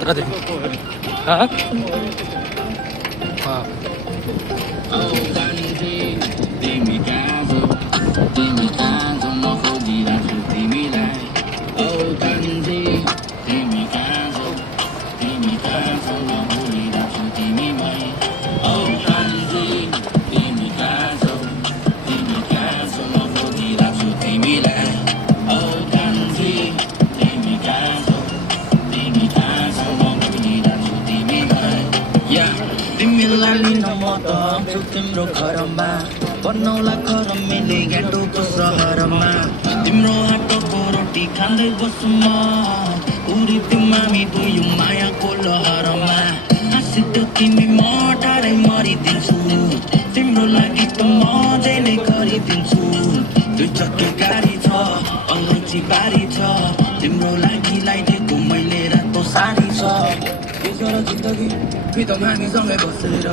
कति हाँ हाँ तिमीलाई म त आउँछु तिम्रो घरमा बनाउला घर मैले गाडोको सहरमा तिम्रो हातको रोटी खाँदै बस्छु म उरी तिमी दुई मायाको लहरमा हाँसिदेऊ तिमी म टाढै मरिदिन्छु तिम्रो लागि त म जे नै गरिदिन्छु दुई चक्के गाडी छ अलैँची बारी छ तिम्रो लागि लगाइदिएको मैले रातो साडी छ जिन्दगी बिताउँ हामीसँगै बसेर